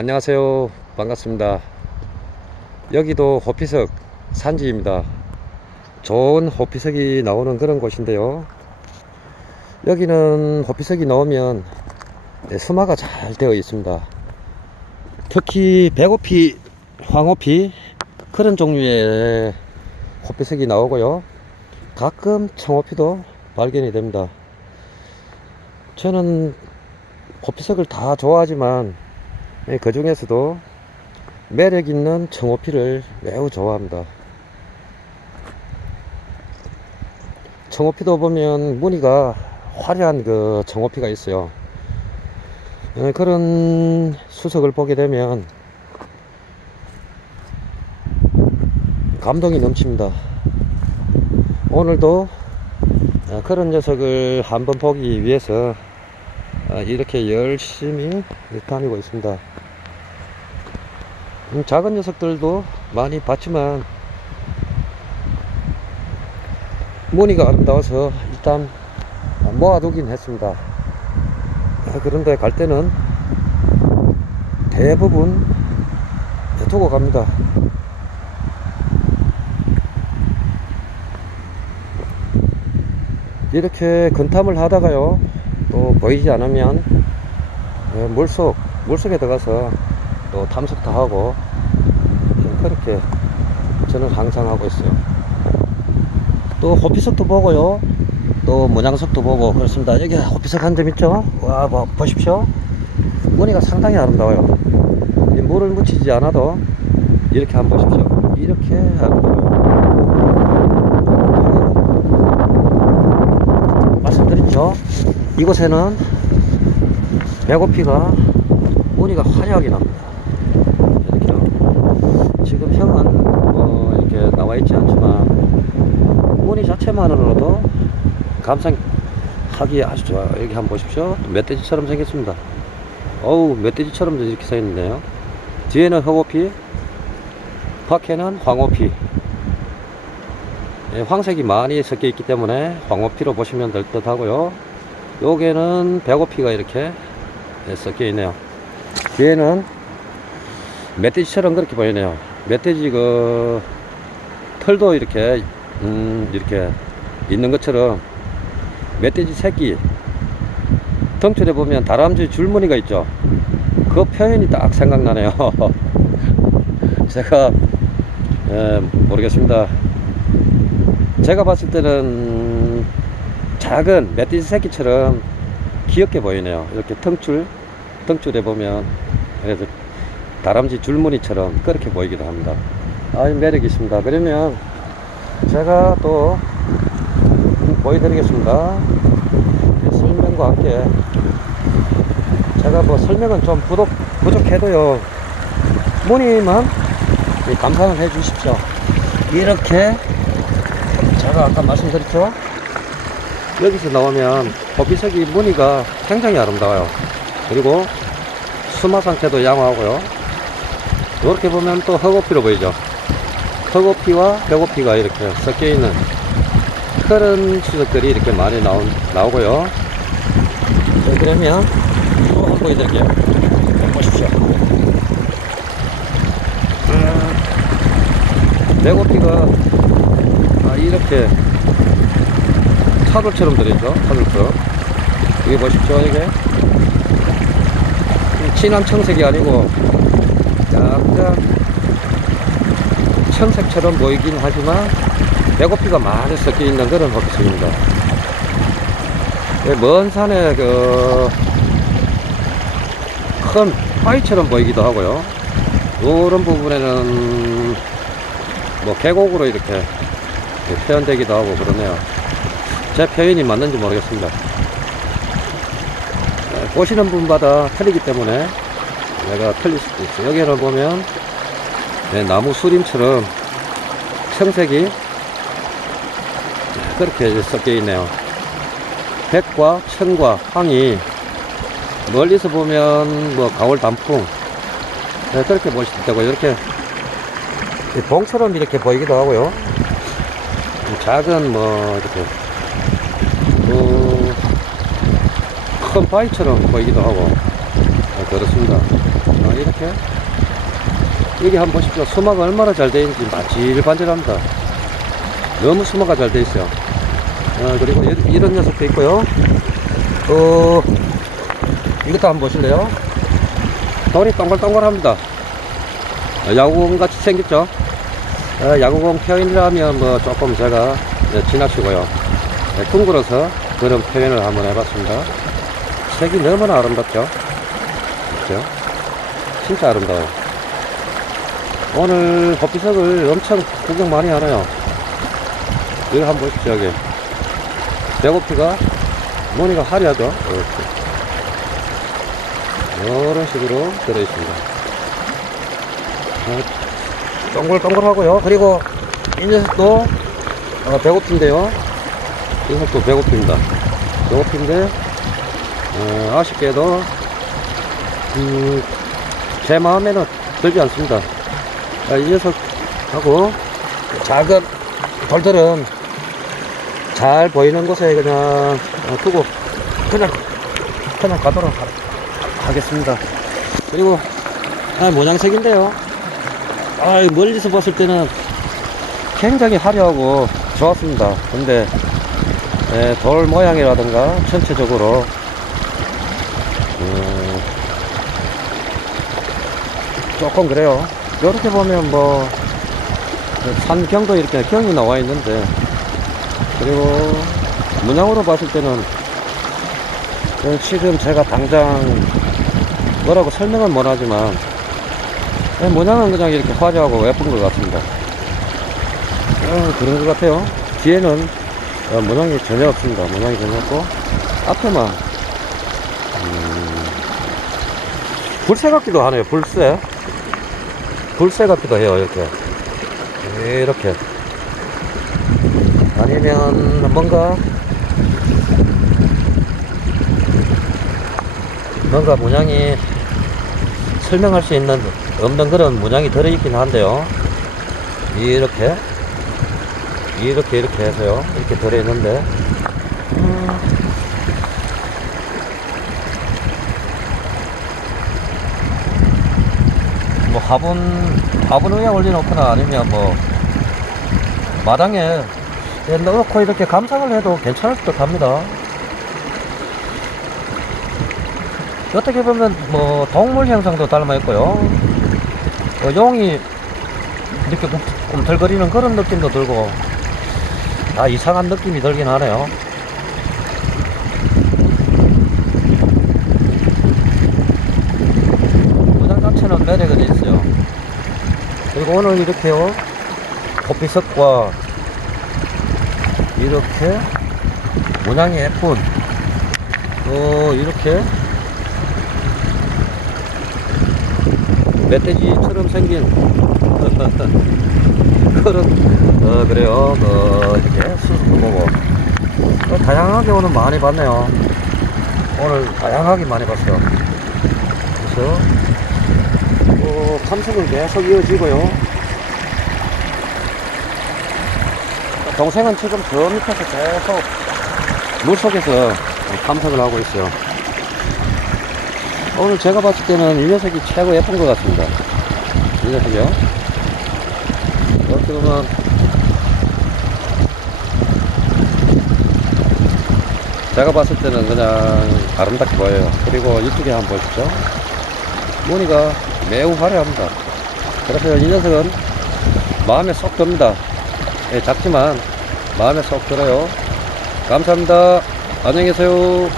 안녕하세요. 반갑습니다. 여기도 호피석 산지입니다. 좋은 호피석이 나오는 그런 곳인데요. 여기는 호피석이 나오면 네, 수마가 잘 되어 있습니다. 특히 백호피, 황호피 그런 종류의 호피석이 나오고요. 가끔 청호피도 발견이 됩니다. 저는 호피석을 다 좋아하지만 예, 그 중에서도 매력 있는 청호피를 매우 좋아합니다. 청호피도 보면 무늬가 화려한 그 청호피가 있어요. 예, 그런 수석을 보게 되면 감동이 넘칩니다. 오늘도 어, 그런 녀석을 한번 보기 위해서 어, 이렇게 열심히 다니고 있습니다. 음, 작은 녀석들도 많이 봤지만 무늬가 아름다워서 일단 모아두긴 했습니다. 아, 그런데 갈 때는 대부분 두고 갑니다. 이렇게 근탐을 하다가요 또 보이지 않으면 예, 물속 물속에 들어가서 또 탐색도 하고 예, 그렇게 저는 항상 하고 있어요. 또 호피석도 보고요. 또 문양석도 보고 그렇습니다. 여기 호피석 한 점 있죠? 와 뭐, 보십시오. 무늬가 상당히 아름다워요. 이 물을 묻히지 않아도 이렇게 한번 보십시오. 이렇게 말씀드렸죠? 이곳에는 배고피가 무늬가 화려하게 납니다 지금 형은 어, 이렇게 나와 있지 않지만 무늬 자체만으로도 감상하기 아주 좋아요. 여기 한번 보십시오. 멧돼지처럼 생겼습니다. 어우 멧돼지처럼 이렇게 서 있는데요. 뒤에는 흑호피 밖에는 황호피. 예, 황색이 많이 섞여 있기 때문에 황호피로 보시면 될 듯 하고요. 여기에는 백호피가 이렇게 예, 섞여 있네요. 뒤에는 멧돼지처럼 그렇게 보이네요 멧돼지 그 털도 이렇게 음 이렇게 있는 것처럼 멧돼지 새끼 덩줄에 보면 다람쥐 줄무늬가 있죠. 그 표현이 딱 생각나네요. 제가 예, 모르겠습니다. 제가 봤을 때는 작은 멧돼지 새끼처럼 귀엽게 보이네요. 이렇게 텅줄, 텅줄에 보면 그래서 다람쥐 줄무늬처럼 그렇게 보이기도 합니다. 아, 매력이 있습니다. 그러면 제가 또 보여드리겠습니다. 설명과 함께 제가 뭐 설명은 좀 부족, 부족해도요. 무늬만 감상을 해 주십시오. 이렇게 제가 아까 말씀드렸죠? 여기서 나오면 호비석이 무늬가 굉장히 아름다워요. 그리고 수마 상태도 양호하고요. 이렇게 보면 또 흑호피로 보이죠? 흑호피와 백호피가 이렇게 섞여 있는 그런 수석들이 이렇게 많이 나오, 나오고요. 자, 그러면 또 한번 보여드릴게요. 보십시오. 음, 백호피가 아, 이렇게 차돌처럼 들어있죠 차돌처럼 여기 보십시오 이게 진한 청색이 아니고 약간 청색처럼 보이긴 하지만 배고피가 많이 섞여 있는 그런 호피색입니다 먼 산에 그큰 파이처럼 보이기도 하고요 이런 부분에는 뭐 계곡으로 이렇게 표현되기도 하고 그러네요. 제 표현이 맞는지 모르겠습니다. 네, 보시는 분마다 틀리기 때문에 내가 틀릴 수도 있어요. 여기를 보면 네, 나무 수림처럼 청색이 그렇게 섞여 있네요. 백과 천과 황이 멀리서 보면 뭐 가을 단풍 네, 그렇게 보시면 되고 이렇게 봉처럼 이렇게 보이기도 하고요. 작은 뭐 이렇게 그큰 바위처럼 보이기도 하고 들었습니다. 아, 이렇게. 여기 한번 보십시오. 수마가 얼마나 잘 되어 있는지 반질반질합니다. 너무 수마가 잘 되어 있어요. 어, 그리고 이- 이런 녀석도 있고요. 어, 이것도 한번 보실래요? 돌이 동글동글합니다. 어, 야구공 같이 생겼죠? 어, 야구공 표현이라면 뭐 조금 제가 네, 지나치고요. 네, 둥글어서 그런 표현을 한번 해봤습니다. 색이 너무나 아름답죠? 그죠? 진짜 아름다워요. 오늘 호피석을 엄청 구경 많이 하네요. 여기 한번 보십시오, 여기. 배고피가 무늬가 화려하죠? 이렇게. 이런 식으로 들어있습니다. 어, 동글동글 하고요. 그리고 이 녀석도 어, 배고픈데요. 이 녀석도 배고픕니다. 배고픈데 어, 아쉽게도 음, 제 마음에는 들지 않습니다. 아, 이 녀석하고 작은 돌들은 잘 보이는 곳에 그냥 어, 두고 그냥 그냥 가도록 하, 하겠습니다. 그리고 아, 모양색인데요. 아, 멀리서 봤을 때는 굉장히 화려하고 좋았습니다. 근데 예, 돌 모양이라든가 전체적으로 음, 조금 그래요. 이렇게 보면 뭐 산경도 이렇게 경이 나와 있는데 그리고 문양으로 봤을 때는 어, 지금 제가 당장 뭐라고 설명은 못하지만 예, 모양은 그냥 이렇게 화려하고 예쁜 것 같습니다. 어, 그런 것 같아요. 뒤에는 어, 모양이 전혀 없습니다. 모양이 전혀 없고 앞에만 음, 불새 같기도 하네요. 불새. 불새 같기도 해요. 이렇게 이렇게 아니면 뭔가 뭔가 모양이 설명할 수 있는 없는 그런 문양이 들어있긴 한데요. 이렇게 이렇게 이렇게 해서요. 이렇게 들어있는데 뭐 화분 화분 위에 올려놓거나 아니면 뭐 마당에 넣고 이렇게 감상을 해도 괜찮을 듯 합니다. 어떻게 보면 뭐 동물 형상도 닮아 있고요. 어, 용이 이렇게 꿈- 꿈틀거리는 그런 느낌도 들고 다 이상한 느낌이 들긴 하네요. 모양 자체는 매력은 있어요. 그리고 오늘 이렇게요. 커피석과 이렇게 모양이 예쁜 또 이렇게 멧돼지처럼 생긴 그런 어 그래요. 어 이렇게 보고 어, 다양하게 오늘 많이 봤네요. 오늘 다양하게 많이 봤어요. 그래서 어, 탐색은 계속 이어지고요 동생은 지금 저 밑에서 계속 물 속에서 탐색을 하고 있어요 오늘 제가 봤을 때는 이 녀석이 최고 예쁜 것 같습니다. 이 녀석이요. 어떻게 보면 제가 봤을 때는 그냥 아름답게 보여요. 그리고 이쪽에 한번 보십시오. 무늬가 매우 화려합니다. 그래서 이 녀석은 마음에 쏙 듭니다. 예, 작지만 마음에 쏙 들어요. 감사합니다. 안녕히 계세요.